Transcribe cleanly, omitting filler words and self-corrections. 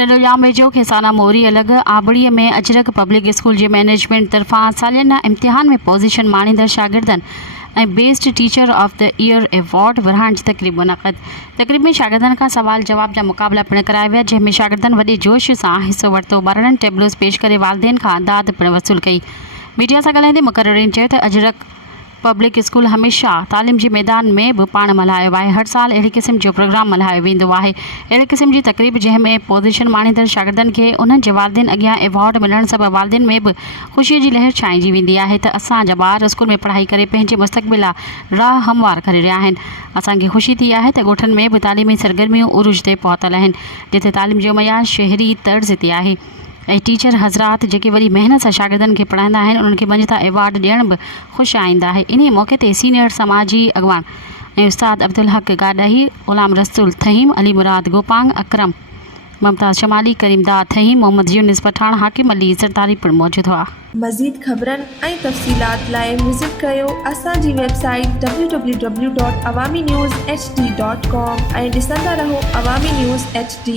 टलोजाम वेझो खेसाना मोरी अलॻ आबड़ीअ में अजरक पब्लिक स्कूल जे मैनेजमेंट तरफ़ां सालियाना इम्तिहान में पोज़ीशन माणींदड़ शागिर्दनि ऐं best teacher of the year award विरहाइण जी तक़रीब मुनक़द। तक़रीब में शागिर्दनि खां सवाल जवाब जा मुक़ाबला पिणु कराया विया, जंहिंमें शागिर्दनि वॾे जोश सां हिसो वरितो। ॿारनि टेबलोस पेश करे वालिदेन खां दाद पिणु वसूल कई। मीडिया सां ॻाल्हाईंदे मुक़ररीन चयो त अजरक पब्लिक स्कूल हमेशह तालीम जे मैदान में बि पाण मल्हायो आहे। हर साल अहिड़े क़िस्म जो प्रोग्राम मल्हायो वेंदो आहे। अहिड़े क़िस्म जी तक़रीब जंहिंमें पोज़ीशन माणींदड़ शागिर्दनि खे उन्हनि जे वालिदेन अॻियां एवॉर्ड मिलण सबबि वालिदेन में बि ख़ुशीअ जी लहर छाइंजी वेंदी आहे त असांजा ॿार स्कूल में पढ़ाई करे पंहिंजे मुस्तक़बिल लाइ राह हमवार करे रहिया आहिनि। असांखे ख़ुशी थी आहे त ॻोठनि में बि तालीमी सरगर्मियूं उरूज ते पहुतल आहिनि, जिथे तालीम जो मयार शहरी तर्ज़ ते आहे ऐं टीचर हज़रात जेके वॾी महिनत सां शागिर्दनि खे पढ़ाईंदा आहिनि उन्हनि खे मंझि था एवॉर्ड ॾियण बि ख़ुशि आईंदा आहे। इन मौक़े ते सीनियर समाजी अॻवान ऐं उस्ताद अब्दुल हक गाॾाही, ग़ुलाम रसूल थहीम, अली मुराद गोपांग, अकरम ममताज़ शमाली, करीमदाद थहीम, मोहम्मद यूनिस पठान, हाकिम अली ज़रदारी पिणु मौजूदु हुआ। मज़ीद ख़बरनि ऐं तफ़सीलात लाइ विज़िट कयो असांजी वेबसाइट www.awamiNewsHD.com ऐं ॾिसंदा रहो अवामी न्यूज़ HD।